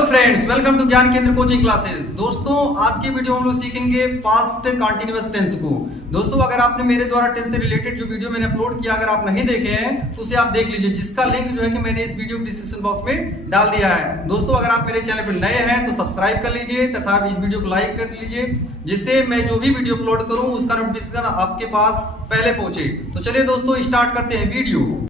Hello friends, welcome to ज्ञान केंद्र coaching classes. दोस्तों, आज की वीडियो हम लोग सीखेंगे पास्ट कंटीन्यूअस टेंस को। दोस्तों, अगर आपने मेरे द्वारा टेंस से रिलेटेड जो वीडियो मैंने अपलोड किया, अगर आप नहीं देखे हैं तो उसे आप देख लीजिए, जिसका लिंक जो है कि मैंने इस वीडियो डिस्क्रिप्शन बॉक्स में डाल दिया है। दोस्तों, अगर आप मेरे चैनल पर नए हैं तो सब्सक्राइब कर लीजिए तथा इस वीडियो को लाइक कर लीजिए, जिससे मैं जो भी वीडियो अपलोड करूं उसका नोटिफिकेशन आपके पास पहले पहुंचे। तो चलिए दोस्तों, स्टार्ट करते हैं वीडियो।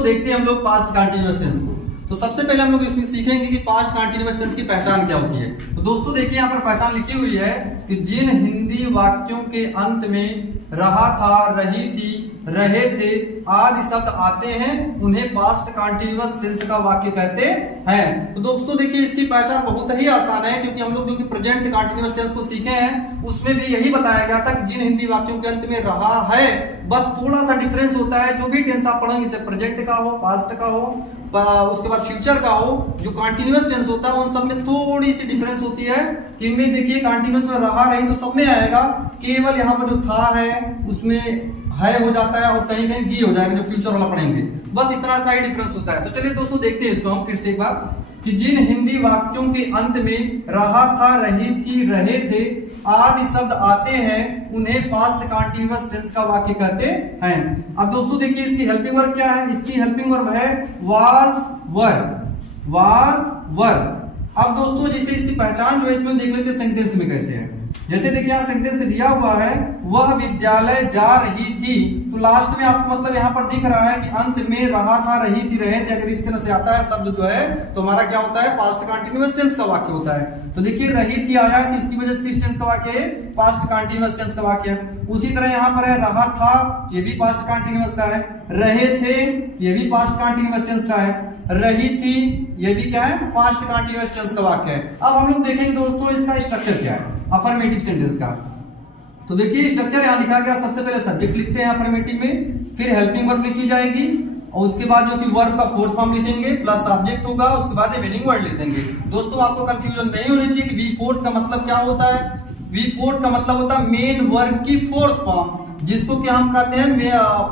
देखते हैं हम लोग पास्ट कंटीन्यूअस टेंस को। तो सबसे पहले हम लोग इसमें सीखेंगे कि पास्ट कंटीन्यूअस टेंस की पहचान क्या होती है। तो दोस्तों देखिए, यहाँ पर पहचान लिखी हुई है कि जिन हिंदी वाक्यों के अंत में रहा था, रही थी, रहे थे आदि शब्द आते हैं उन्हें पास्ट कंटीन्यूअस टेंस का वाक्य कहते हैं। तो दोस्तों देखिए, इसकी पहचान बहुत ही आसान है, क्योंकि हम लोग जो कि प्रेजेंट कंटीन्यूअस टेंस को सीखे हैं उसमें भी यही बताया गया था कि जिन हिंदी वाक्यों के अंत में रहा है, बस थोड़ा सा डिफरेंस होता है। जो भी टेंस आप पढ़ेंगे, चाहे प्रेजेंट का हो, पास्ट का हो, उसके बाद फ्यूचर का हो, जो कंटीन्यूअस टेंस होता है उन सब में थोड़ी सी डिफरेंस होती है। इनमें देखिए, कंटीन्यूअस में रहा रही तो सब में आएगा, केवल यहाँ पर जो था है उसमें है हो जाता है और कहीं कहीं गी हो जाएगा, जो फ्यूचर वाला पढ़ेंगे। बस इतना सा ही डिफरेंस होता है। तो चलिए दोस्तों, देखते हैं इसको हम फिर से एक बार कि जिन हिंदी वाक्यों के अंत में रहा था, रही थी, रहे थे आदि शब्द आते हैं उन्हें पास्ट कंटीन्यूअस टेंस का वाक्य कहते हैं। अब दोस्तों देखिए, इसकी हेल्पिंग वर्ब क्या है? इसकी हेल्पिंग वर्ब है वाज वर, वाज वर। अब दोस्तों जैसे इसकी पहचान जो है इसमें देख लेते हैं सेंटेंस में कैसे है। जैसे देखिए, यहाँ सेंटेंस दिया हुआ है वह विद्यालय जा रही थी, तो लास्ट में आपको मतलब यहाँ पर दिख रहा है कि अंत में रहा था, रही थी, रहे थे। अगर इस तरह से आता है शब्द जो है तो हमारा क्या होता है? पास्ट कंटीन्यूअस टेंस का वाक्य होता है। तो देखिए, रही थी आया तो इसकी वजह से किस टेंस का वाक्य है? पास्ट कंटीन्यूअस टेंस का वाक्य है। उसी तरह यहाँ पर है रहा था, ये भी पास्ट कंटीन्यूअस का है। रहे थे, ये भी पास्ट कंटीन्यूअस टेंस का है। रही थी, ये भी क्या है? पास्ट कंटीन्यूअस टेंस का वाक्य है। अब हम लोग देखेंगे दोस्तों इसका स्ट्रक्चर क्या है अफर्मेटिव सेंटेंस का। तो देखिए, स्ट्रक्चर यहां लिखा गया, सबसे पहले सब्जेक्ट लिखते हैं अफर्मेटिव में, फिर हेल्पिंग वर्ब लिखी जाएगी और उसके बाद जो कि वर्ब का फोर्थ फॉर्म लिखेंगे प्लस सब्जेक्ट होगा, उसके बाद रिमेनिंग वर्ड लिख देंगे। दोस्तों आपको कंफ्यूजन नहीं होनी चाहिए कि वी फोर्थ का मतलब क्या होता है। वी फोर्थ का मतलब होता है मेन वर्ब की फोर्थ फॉर्म, जिसको क्या हम कहते हैं?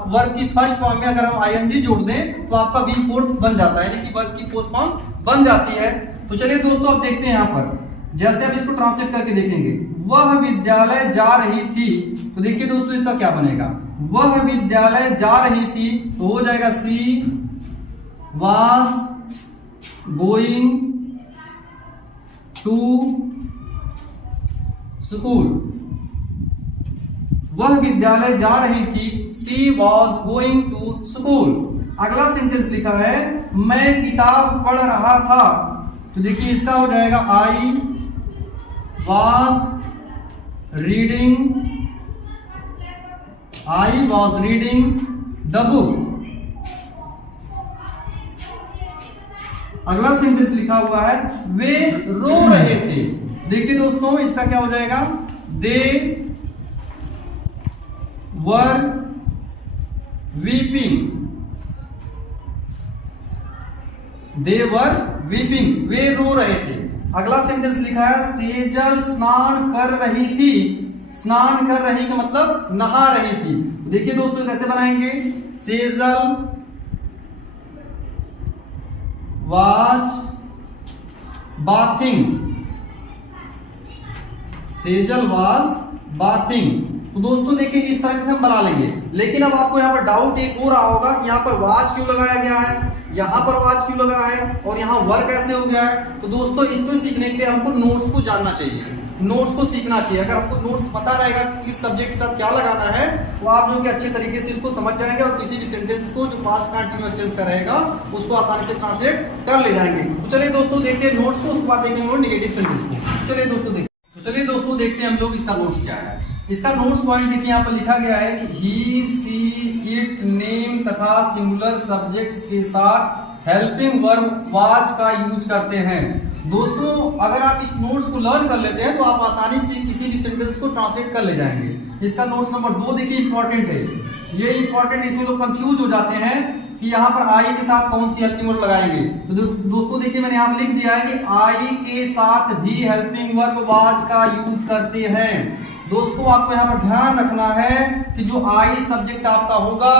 वर्ब की फर्स्ट फॉर्म में अगर हम आईएनजी जोड़ दें तो आपका वी फोर्थ बन जाता है, यानी कि वर्ब की फोर्थ फॉर्म बन जाती है। तो चलिए दोस्तों, अब देखते हैं यहाँ पर, जैसे अब इसको ट्रांसलेट करके देखेंगे, वह विद्यालय जा रही थी। तो देखिए दोस्तों, इसका क्या बनेगा? वह विद्यालय जा रही थी तो हो जाएगा she was going to school. वह विद्यालय जा रही थी, she was going to school. अगला सेंटेंस लिखा है मैं किताब पढ़ रहा था, तो देखिए इसका हो जाएगा I was reading, I was reading the book. अगला सेंटेंस लिखा हुआ है वे रो रहे थे। देखिए दोस्तों, इसका क्या हो जाएगा? दे वर वीपिंग, दे वर वीपिंग, वे रो रहे थे। अगला सेंटेंस लिखा है सेजल स्नान कर रही थी। स्नान कर रही का मतलब नहा रही थी। देखिए दोस्तों, कैसे बनाएंगे? Sejal was bathing, Sejal was bathing. तो दोस्तों देखिए, इस तरह से हम बना लेंगे। लेकिन अब आपको यहाँ पर डाउट एक हो रहा होगा कि यहाँ पर वाज क्यों लगाया गया है, यहाँ पर वाज क्यों लगा है और यहाँ वर्ब कैसे हो गया है। तो दोस्तों, इसको सीखने के लिए हमको नोट्स को जानना चाहिए, नोट्स को सीखना चाहिए। अगर आपको नोट्स पता रहेगा कि इस सब्जेक्ट के साथ क्या लगाना है, तो आप जो कि अच्छे तरीके से इसको समझ जाएंगे और किसी भी सेंटेंस को जो पास्ट कंटीन्यूअस टेंस का रहेगा उसको आसानी से ट्रांसलेट कर ले जाएंगे। तो चलिए दोस्तों देखते हैं नोट्स को, उसके बाद देखेंगे नेगेटिव सेंटेंस को। चलिए दोस्तों देखते हैं हम लोग इसका नोट्स क्या है। इसका नोट्स पॉइंट देखिए, यहाँ पर लिखा गया है कि ही, सी, इट, नेम तथा सिंगुलर सब्जेक्ट्स के साथ हेल्पिंग वर्ब वाज का यूज करते हैं। दोस्तों, अगर आप इस नोट्स को लर्न कर लेते हैं तो आप आसानी से किसी भी सेंटेंस को ट्रांसलेट कर ले जाएंगे। इसका नोट्स नंबर 2 देखिए, इंपॉर्टेंट है ये, इंपॉर्टेंट। इसमें लोग कंफ्यूज हो जाते हैं कि यहाँ पर आई के साथ कौन सी हेल्पिंग वर्ब लगाएंगे। तो दोस्तों देखिए मैंने यहाँ पर लिख दिया है कि आई के साथ भी हेल्पिंग वर्ब वाज का यूज करते हैं। दोस्तों आपको यहाँ पर ध्यान रखना है कि जो आई सब्जेक्ट आपका होगा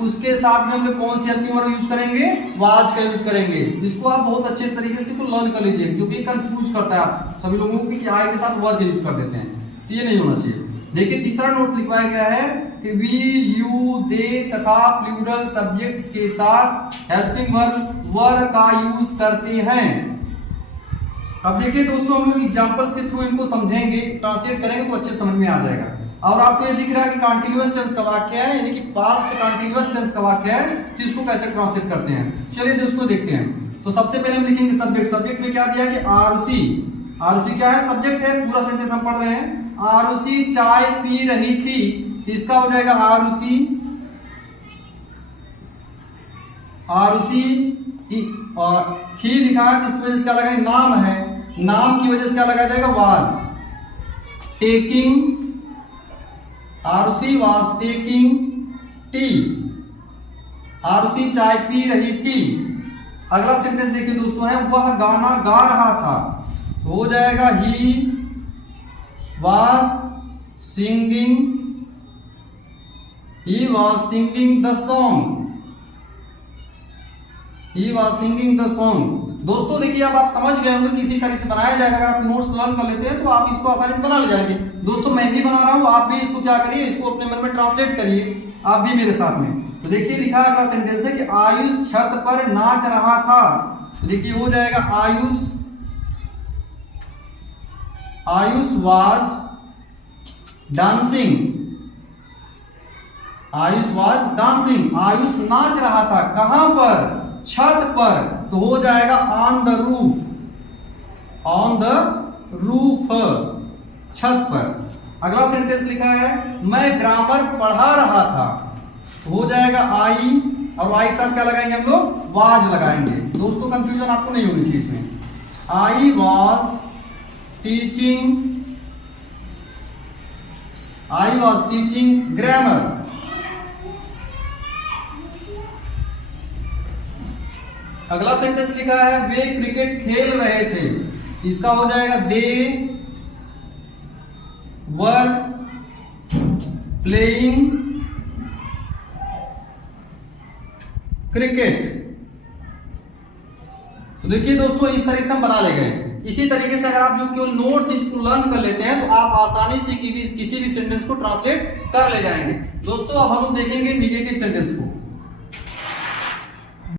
उसके साथ में हम लोग कौन सी हेल्पिंग वर्ब यूज करेंगे, वाज का यूज करेंगे। इसको आप बहुत अच्छे तरीके से लर्न कर लीजिए, क्योंकि कंफ्यूज करता है आप सभी लोगों को कि आई के साथ वर्ब यूज कर देते हैं, तो ये नहीं होना चाहिए। देखिए तीसरा नोट लिखवाया गया है कि वी, यू, दे तथा प्लूरल सब्जेक्ट्स के साथ हेल्पिंग वर्ब वर का यूज करते हैं। अब देखिए दोस्तों हम लोग एग्जांपल्स के थ्रू इनको समझेंगे, ट्रांसलेट करेंगे तो अच्छे समझ में आ जाएगा। और आपको ये दिख रहा है कि कंटीन्यूअस टेंस का वाक्य है, यानी कि पास्ट कंटीन्यूअस टेंस का वाक्य है, तो इसको कैसे ट्रांसलेट करते हैं चलिए दोस्तों देखते हैं। तो सबसे पहले हम लिखेंगे सब्जेक्ट। सब्जेक्ट में क्या दिया है कि आरुषि, आरुषि क्या है, सब्जेक्ट है, पूरा सेंटेंस हम पढ़ रहे हैं। आरुषि चाय पी रही थी, इसका हो जाएगा आरुषि, आरुषि और थी लिखा है तो इसकी वजह से क्या लगाएंगे, नाम है, नाम की वजह से क्या लगाया जाएगा, was taking, Arushi was taking tea, Arushi चाय पी रही थी। अगला सेंटेंस देखिए दोस्तों है वह गाना गा रहा था, तो हो जाएगा he was singing, he was singing the song, he was singing the song. दोस्तों देखिए अब आप समझ गए होंगे कि इसी तरह से बनाया जाएगा। अगर आप नोट्स लर्न कर लेते हैं तो आप इसको आसानी से बना ले जाएंगे। दोस्तों मैं भी बना रहा हूं, आप भी इसको क्या करिए, इसको अपने मन में ट्रांसलेट करिए, आप भी मेरे साथ में। तो देखिए लिखा अगला सेंटेंस है कि आयुष छत पर नाच रहा था, तो देखिए हो जाएगा Ayush, Ayush was dancing, Ayush was dancing, Ayush नाच रहा था, कहां पर, छत पर, तो हो जाएगा on the roof, on the roof, छत पर। अगला सेंटेंस लिखा है मैं ग्रामर पढ़ा रहा था, तो हो जाएगा आई, और आई के साथ क्या लगाएंगे हम लोग, वाज लगाएंगे। दोस्तों कंफ्यूजन आपको नहीं होनी चाहिए इसमें। I was teaching, I was teaching grammar. अगला सेंटेंस लिखा है वे क्रिकेट खेल रहे थे, इसका हो जाएगा दे वर प्लेइंग क्रिकेट। तो देखिए दोस्तों इस तरीके से हम बना ले गए। इसी तरीके से अगर आप जो केवल नोट्स इसको लर्न कर लेते हैं तो आप आसानी से किसी भी सेंटेंस को ट्रांसलेट कर ले जाएंगे। दोस्तों अब हम लोग देखेंगे निगेटिव सेंटेंस को।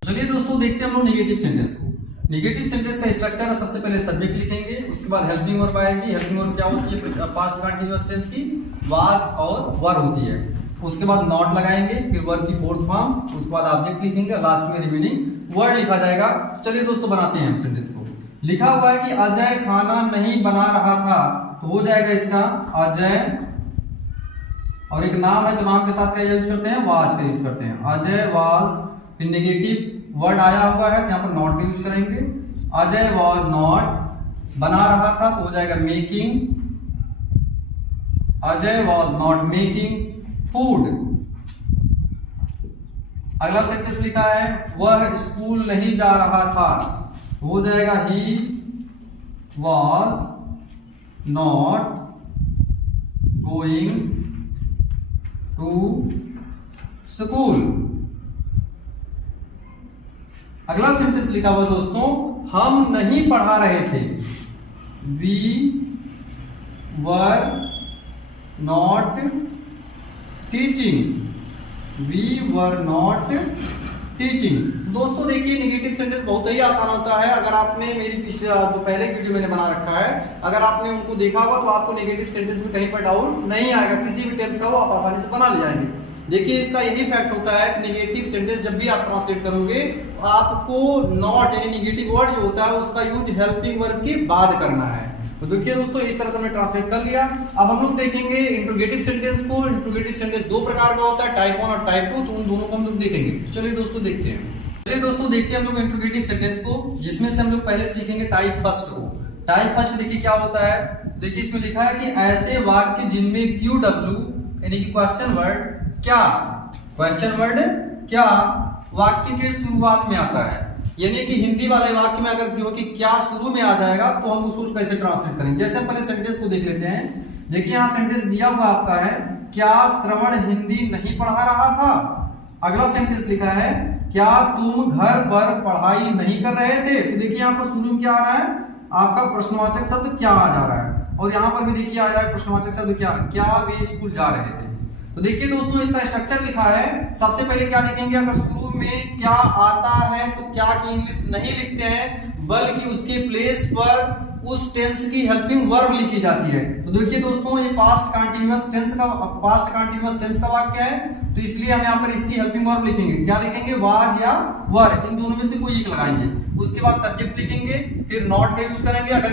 चलिए दोस्तों देखते हैं हम लोग निगेटिव सेंटेंस को। निगेटिव सेंटेंस का स्ट्रक्चर है, सबसे पहले सब्जेक्ट लिखेंगे, उसके बाद हेल्पिंग वर्ब आएगी। हेल्पिंग वर्ब क्या होती है, पास्ट कंटीन्यूअस टेंस की वाज और वर होती है। उसके बाद नॉट लगाएंगे, फिर वर्ब की फोर्थ फॉर्म, उसके बाद ऑब्जेक्ट लिखेंगे, लास्ट में रिमेनिंग वर्ड लिखा जाएगा। चलिए दोस्तों बनाते हैं हम सेंटेंस को। लिखा हुआ है कि अजय खाना नहीं बना रहा था, तो हो जाएगा इसका अजय, और एक नाम है तो नाम के साथ क्या यूज करते हैं, वाज का यूज करते हैं। अजय वाज, फिर नेगेटिव वर्ड आया हुआ है, यहाँ पर नॉट का यूज करेंगे। अजय वाज नॉट बना रहा था, तो हो जाएगा making, Ajay was not making food. अगला सेंटेंस लिखा है वह स्कूल नहीं जा रहा था, हो जाएगा he was not going to school. अगला सेंटेंस लिखा हुआ दोस्तों हम नहीं पढ़ा रहे थे, we were not teaching, we were not teaching. दोस्तों देखिए निगेटिव सेंटेंस बहुत ही आसान होता है। अगर आपने मेरी पिछले जो पहले वीडियो मैंने बना रखा है, अगर आपने उनको देखा होगा तो आपको निगेटिव सेंटेंस में कहीं पर डाउट नहीं आएगा, किसी भी टेंस का वो आप आसानी से बना ले जाएंगे। देखिए इसका यही फैक्ट होता है कि निगेटिव सेंटेंस जब भी आप ट्रांसलेट करोगे आपको नॉट यानी निगेटिव वर्ड जो होता है उसका यूज हेल्पिंग वर्ब के बाद करना है। तो देखिए दोस्तों इस तरह से हमने ट्रांसलेट कर लिया। अब हम लोग देखेंगे इंट्रोगेटिव सेंटेंस को। इंट्रोगेटिव सेंटेंस दो प्रकार का होता है, टाइप 1 और टाइप 2, तो उन दोनों को हम लोग देखेंगे। चलिए दोस्तों देखते हैं। चलिए दोस्तों देखते हैं हम लोग इंट्रोगेटिव सेंटेंस को, जिसमें से हम लोग पहले सीखेंगे टाइप फर्स्ट को। टाइप फर्स्ट देखिए क्या होता है, देखिए इसमें लिखा है कि ऐसे वाक्य जिनमें QW यानी कि क्वेश्चन वर्ड क्या, क्वेश्चन वर्ड क्या वाक्य के शुरुआत में आता है, यानी कि हिंदी वाले वाक्य में अगर जो कि क्या शुरू में आ जाएगा तो हम उसको कैसे ट्रांसलेट करेंगे। जैसे हम पहले सेंटेंस को देख लेते हैं। देखिए यहाँ सेंटेंस दिया हुआ आपका है, क्या श्रवण हिंदी नहीं पढ़ा रहा था। अगला सेंटेंस लिखा है, क्या तुम घर पर पढ़ाई नहीं कर रहे थे। तो देखिए यहाँ पर शुरू में क्या आ रहा है, आपका प्रश्नवाचक शब्द क्या आ जा रहा है, और यहाँ पर भी देखिए आ रहा है प्रश्नवाचक शब्द क्या वे स्कूल जा रहे थे। तो देखिए दोस्तों इसका स्ट्रक्चर लिखा है, सबसे पहले क्या लिखेंगे, अगर शुरू में क्या आता है तो क्या की इंग्लिश नहीं लिखते हैं, बल्कि उसके प्लेस पर उस टेंस की हेल्पिंग वर्ब लिखी जाती है। तो देखिए दोस्तों ये पास्ट कंटीन्यूअस टेंस का वाक्य है, तो इसलिए हम यहाँ पर इसकी हेल्पिंग वर्ब लिखेंगे। क्या लिखेंगे, वाज या वर, इन दोनों में से कोई एक लगाएंगे। उसके बाद सब्जेक्ट लिखेंगे, फिर नॉट का यूज करेंगे। अगर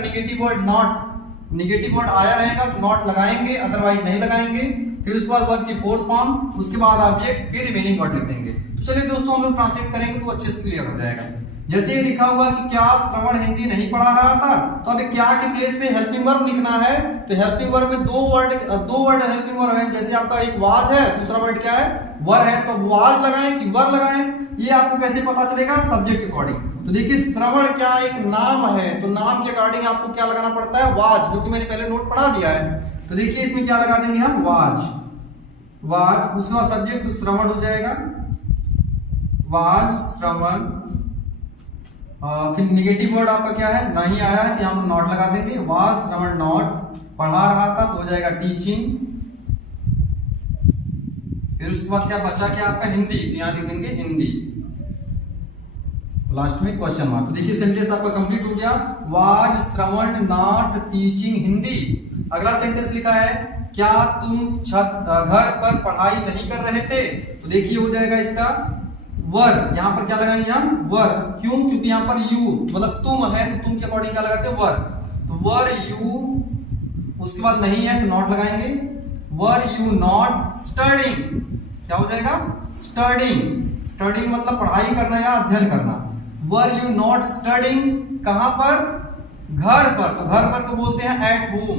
नेगेटिव वर्ड आया रहेगा तो नॉट लगाएंगे, अदरवाइज नहीं लगाएंगे। फिर उसके बाद वर्ब की फोर्थ फॉर्म, उसके बाद ऑब्जेक्ट, फिर रिमेनिंग वर्ड लिख देंगे। तो चलिए दोस्तों हम लोग ट्रांसलेट करेंगे तो अच्छे से क्लियर हो जाएगा। जैसे ये लिखा हुआ कि क्या श्रवण हिंदी नहीं पढ़ा रहा था, तो अभी क्या के प्लेस पे हेल्पिंग वर्ब लिखना है। तो हेल्पिंग वर्ब में दो वर्ड हेल्पिंग वर्ब है। जैसे आपका एक वाज है, दूसरा वर्ड क्या है, वर है। तो वाज लगाएं कि वर लगाएं, ये आपको कैसे पता चलेगा, सब्जेक्ट के अकॉर्डिंग। तो देखिए श्रवण क्या एक नाम है, तो नाम के अकॉर्डिंग आपको क्या लगाना पड़ता है, वाज, जो कि मैंने पहले नोट पढ़ा दिया है। तो देखिए इसमें क्या लगा देंगे हम, वाज। उसके बाद सब्जेक्ट तो श्रवण हो जाएगा, वाज श्रवण। फिर निगेटिव वर्ड आपका क्या है, नहीं आया है तो यहाँ पर नॉट लगा देंगे, वाज श्रवण नॉट पढ़ा रहा था तो हो जाएगा टीचिंग। फिर उसके बाद क्या बचा, क्या आपका हिंदी, तो यहाँ लिख देंगे हिंदी, लास्ट में क्वेश्चन मार्क। तो देखिए सेंटेंस आपका कंप्लीट हो गया, was Shravan not teaching Hindi. अगला सेंटेंस लिखा है, क्या तुम घर पर पढ़ाई नहीं कर रहे थे। तो देखिए हो जाएगा इसका वर, यहाँ पर क्या लगाएंगे हम, वर। क्यों, क्योंकि यहाँ पर यू मतलब तुम है, तो तुम के अकॉर्डिंग क्या लगाते हैं, वर। तो वर यू, उसके बाद नहीं है तो नॉट लगाएंगे, वर यू नॉट स्टडिंग, क्या हो जाएगा, स्टडिंग मतलब पढ़ाई करना या अध्ययन करना। वर यू नॉट स्टडिंग, कहां पर, घर पर। तो घर पर तो बोलते हैं एट होम,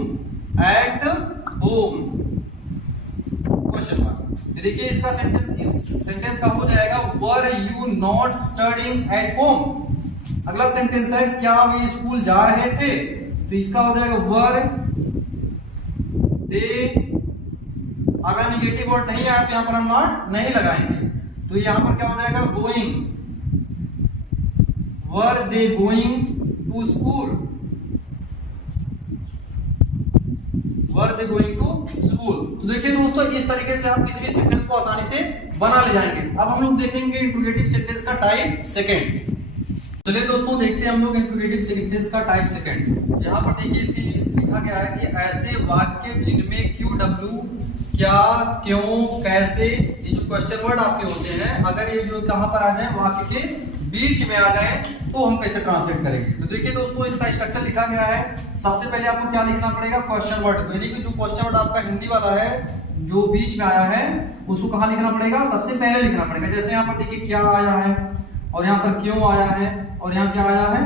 क्वेश्चन मार्क। देखिए इसका सेंटेंस, इस सेंटेंस का हो जाएगा, were you not studying at home. अगला सेंटेंस है, क्या वे स्कूल जा रहे थे। तो इसका हो जाएगा वर दे। अगर निगेटिव वर्ड नहीं आया तो यहां पर हम नॉट नहीं लगाएंगे, तो यहां पर क्या हो जाएगा, going, were they going to school, were they going to school. तो देखिए दोस्तों इस तरीके से आप किसी भी सेंटेंस को आसानी से बना ले जाएंगे। अब हम लोग देखेंगे इंट्रोगेटिव सेंटेंस का टाइप सेकंड। चलिए दोस्तों देखते हैं हम लोग इंट्रोगेटिव सेंटेंस का टाइप सेकंड। यहाँ पर देखिए इसकी लिखा गया है कि ऐसे वाक्य जिनमें क्यू डब्ल्यू, क्या, क्यों, कैसे, ये जो क्वेश्चन वर्ड आपके होते हैं, अगर ये जो कहां पर आ जाए, वाक्य के बीच में आ जाए, तो हम कैसे ट्रांसलेट करेंगे। तो देखिए दोस्तों इसका स्ट्रक्चर लिखा गया है। सबसे पहले आपको क्या लिखना पड़ेगा, क्वेश्चन वर्ड, यानी कि जो क्वेश्चन वर्ड आपका हिंदी वाला है जो बीच में आया है उसको कहां लिखना पड़ेगा, सबसे पहले लिखना पड़ेगा। जैसे यहाँ पर देखिए क्या आया है, और यहाँ पर क्यों आया है, और यहाँ क्या आया है,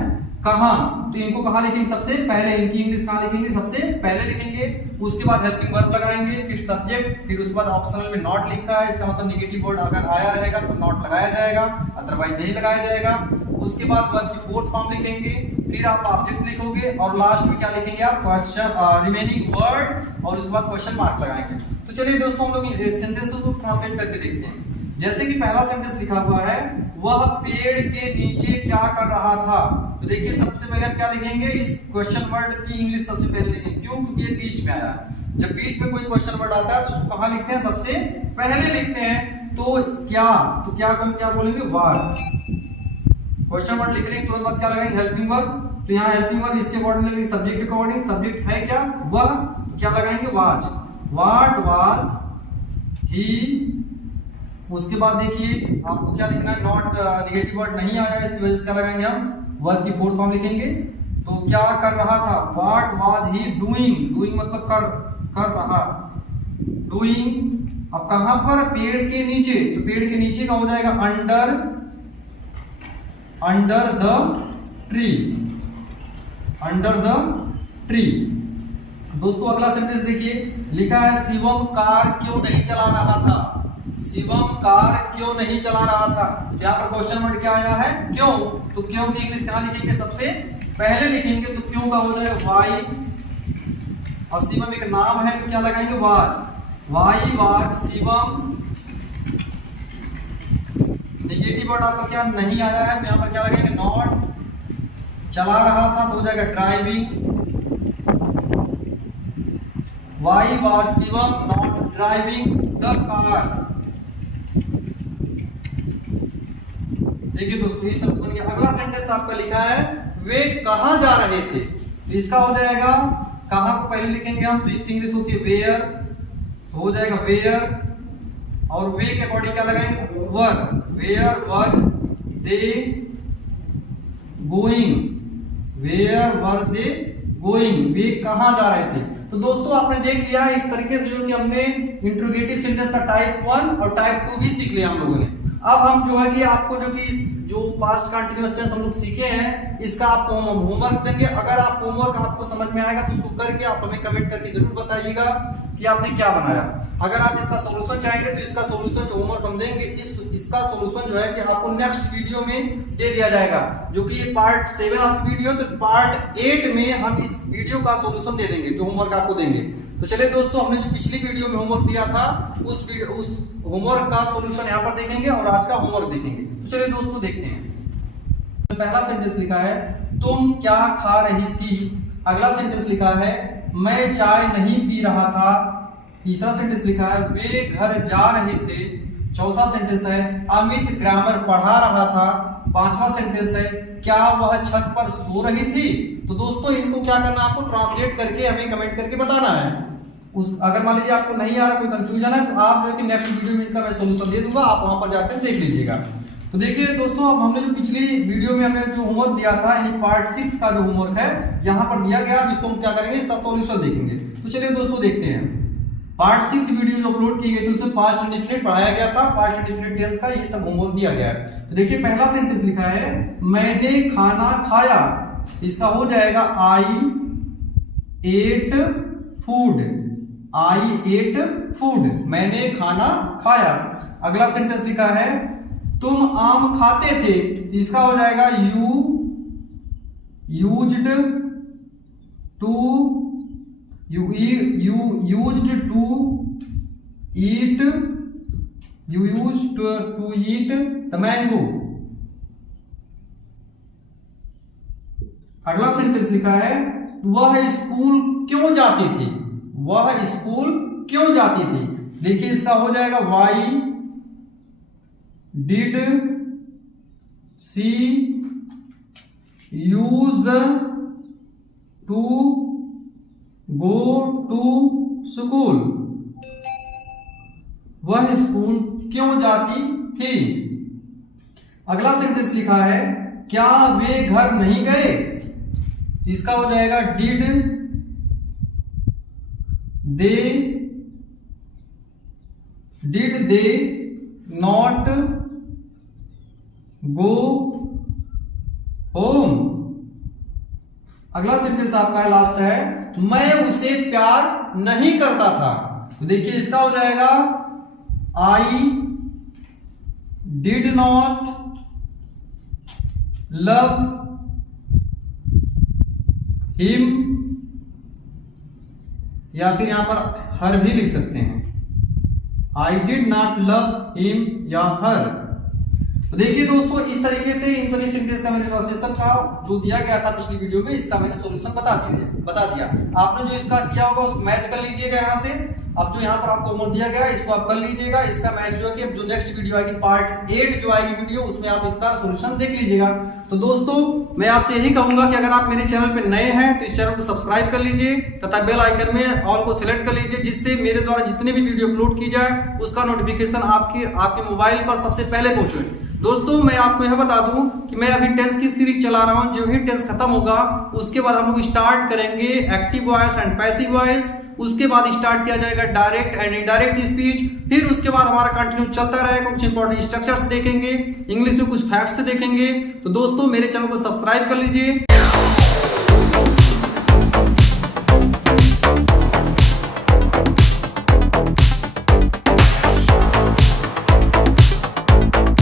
कहां। तो इनको कहां लिखेंगे, सबसे पहले, इनकी इंग्लिश कहां लिखेंगे, सबसे पहले लिखेंगे। उसके बाद हेल्पिंग वर्ब लगाएंगे, फिर सब्जेक्ट, फिर उसके बाद ऑप्शनल में नॉट लिखा है, इसका मतलब निगेटिव वर्ड अगर आया रहेगा तो नॉट लगाया जाएगा, अदरवाइज नहीं लगाया जाएगा। उसके बाद वर्ब की फोर्थ फॉर्म लिखेंगे, फिर आप ऑब्जेक्ट लिखोगे, और लास्ट में क्या लिखेंगे आप, क्वेश्चन रिमेनिंग वर्ड, और उसके बाद क्वेश्चन मार्क लगाएंगे। तो चलिए दोस्तों हम लोग सेंटेंस को ट्रांसलेट करके देखते हैं। जैसे कि पहला सेंटेंस लिखा हुआ है, वह पेड़ के नीचे क्या कर रहा था। तो देखिए सबसे पहले हम क्या लिखेंगे, इस क्वेश्चन वर्ड की इंग्लिश सबसे पहले लिखेंगे। क्यों, क्योंकि ये बीच में आया है। जब बीच में कोई क्वेश्चन वर्ड आता है तो उसको कहां लिखते हैं, सबसे पहले लिखते हैं। तो क्या, तो क्या हम क्या बोलेंगे, वार। क्वेश्चन वर्ड लिखने के तुरंत बाद क्या लगाएंगे, हेल्पिंग वर्ब। तो यहाँ हेल्पिंग वर्ब इसके अकॉर्डिंग लगेगी, सब्जेक्ट के अकॉर्डिंग। सब्जेक्ट है क्या, वह, क्या लगाएंगे, वाज, व्हाट वाज ही। उसके बाद देखिए आपको क्या लिखना है, नॉट निगेटिव वर्ड नहीं आया, इसकी वजह से क्या लगाएंगे हम, वर्ब की फोर्थ फॉर्म लिखेंगे। तो क्या कर रहा था, व्हाट वाज ही डूइंग मतलब कर रहा, डूइंग। अब कहां पर, पेड़ के नीचे। तो पेड़ के नीचे का हो जाएगा अंडर द ट्री। दोस्तों अगला सेंटेंस देखिए, लिखा है शिवम कार क्यों नहीं चला रहा था। शिवम कार क्यों नहीं चला रहा था। यहाँ पर क्वेश्चन वर्ड क्या आया है, क्यों। तो क्यों की इंग्लिश कहाँ लिखेंगे, सबसे पहले लिखेंगे। तो क्यों का हो जाए वाई, और शिवम एक नाम है तो क्या लगाएंगे was, why was Shivam. Negative word आपका क्या नहीं आया है तो यहाँ पर क्या लगाएंगे नॉट, चला रहा था तो हो जाएगा driving, why was Shivam not driving the car. देखिए दोस्तों इस तरह बन गया। अगला सेंटेंस आपका लिखा है वे कहां जा रहे थे, तो इसका हो जाएगा कहां को पहले लिखेंगे हम, तो इसकी इंग्लिश होती है वेयर, हो जाएगा वेयर, और वे के अकॉर्डिंग क्या लगाएंगे were, where were they going, where were they going, वे कहां जा रहे थे। तो दोस्तों आपने देख लिया इस तरीके से जो कि हमने इंट्रोगेटिव सेंटेंस का टाइप 1 और टाइप 2 भी सीख लिया हम लोगों ने। अब हम जो है कि आपको जो कि इस जो पास्ट कंटीन्यूअस टेंस हम लोग सीखे हैं इसका आपको हम होमवर्क देंगे। अगर आप होमवर्क आपको समझ में आएगा तो उसको करके आप हमें कमेंट करके जरूर बताइएगा कि आपने क्या बनाया। अगर आप इसका सॉल्यूशन चाहेंगे तो इसका सॉल्यूशन जो होमवर्क हम देंगे इसका सॉल्यूशन जो है कि आपको नेक्स्ट वीडियो में दे दिया जाएगा, जो कि ये पार्ट 7 आपकी वीडियो, तो पार्ट 8 में हम इस वीडियो का सॉल्यूशन दे देंगे जो होमवर्क आपको देंगे। तो चलिए दोस्तों हमने जो पिछली वीडियो में होमवर्क दिया था उस होमवर्क का सॉल्यूशन यहाँ पर देखेंगे और आज का होमवर्क देखेंगे। तो चलिए दोस्तों देखते हैं। तो पहला सेंटेंस लिखा है तुम क्या खा रही थी। अगला सेंटेंस लिखा है मैं चाय नहीं पी रहा था। तीसरा सेंटेंस लिखा है वे घर जा रहे थे। चौथा सेंटेंस है अमित ग्रामर पढ़ा रहा था। पांचवा सेंटेंस है क्या वह छत पर सो रही थी। तो दोस्तों इनको क्या करना है, आपको ट्रांसलेट करके हमें कमेंट करके बताना है। अगर मान लीजिए आपको नहीं आ रहा, कोई कंफ्यूजन है तो आप जो कि नेक्स्ट वीडियो में इनका मैं सॉल्यूशन दे दूंगा, आप वहां पर जाकर देख लीजिएगा। तो देखिए दोस्तों अब हमने जो पिछली वीडियो में हमने जो होमवर्क दिया था यानी पार्ट 6 का जो होमवर्क है यहाँ पर दिया गया, जिसको हम क्या करेंगे इसका सॉल्यूशन देखेंगे। तो चलिए दोस्तों देखते हैं। पार्ट 6 वीडियो जो अपलोड की गई थी उसमें पास्ट इंडेफिनिट पढ़ाया गया था, पास्ट इंडेफिनिट टेंस का ये सब होमवर्क दिया गया है। तो देखिए पहला सेंटेंस लिखा है मैंने खाना खाया। इसका हो जाएगा आई एट फूड, आई एट फूड, मैंने खाना खाया। अगला सेंटेंस लिखा है तुम आम खाते थे। इसका हो जाएगा you used to used to eat, you used to eat the mango. अगला सेंटेंस लिखा है वह स्कूल क्यों जाती थी। वह स्कूल क्यों जाती थी। देखिए इसका हो जाएगा why did she use to go to school. वह स्कूल क्यों जाती थी। अगला सेंटेंस लिखा है क्या वे घर नहीं गए। इसका हो जाएगा did they not go home. अगला सेंटेंस आपका है लास्ट है मैं उसे प्यार नहीं करता था। तो देखिए इसका हो जाएगा I did not love him, या फिर यहां पर हर भी लिख सकते हैं, I did not love him या हर। तो देखिए दोस्तों इस तरीके से इन सभी सेंटेंस का मैंने ट्रांसलेशन का जो दिया गया था पिछली वीडियो में इसका मैंने सॉल्यूशन बता दिया। आपने जो इसका किया होगा उसको मैच कर लीजिएगा यहाँ से। अब जो यहाँ पर आपको होमवर्क दिया गया इसको आप कर लीजिएगा। इसका मैच जो है कि जो नेक्स्ट वीडियो आएगी पार्ट 8 जो आएगी वीडियो उसमें आप इसका सॉल्यूशन देख लीजिएगा। तो दोस्तों मैं आपसे यही कहूंगा कि अगर आप मेरे चैनल पे नए हैं तो इस चैनल को सब्सक्राइब कर लीजिए तथा बेल आइकन में ऑल को सिलेक्ट कर लीजिए, जिससे मेरे द्वारा जितने भी वीडियो अपलोड की जाए उसका नोटिफिकेशन आपके मोबाइल पर सबसे पहले पहुंचे। दोस्तों मैं आपको यह बता दूं कि मैं अभी टेंस की सीरीज चला रहा हूं। जो ही टेंस खत्म होगा उसके बाद हम लोग स्टार्ट करेंगे active voice and passive voice. उसके बाद स्टार्ट किया जाएगा डायरेक्ट एंड इनडायरेक्ट स्पीच। फिर उसके बाद हमारा कंटिन्यू चलता रहेगा, कुछ इंपॉर्टेंट स्ट्रक्चर्स देखेंगे, इंग्लिश में कुछ फैक्ट्स देखेंगे। तो दोस्तों मेरे चैनल को सब्सक्राइब कर लीजिए।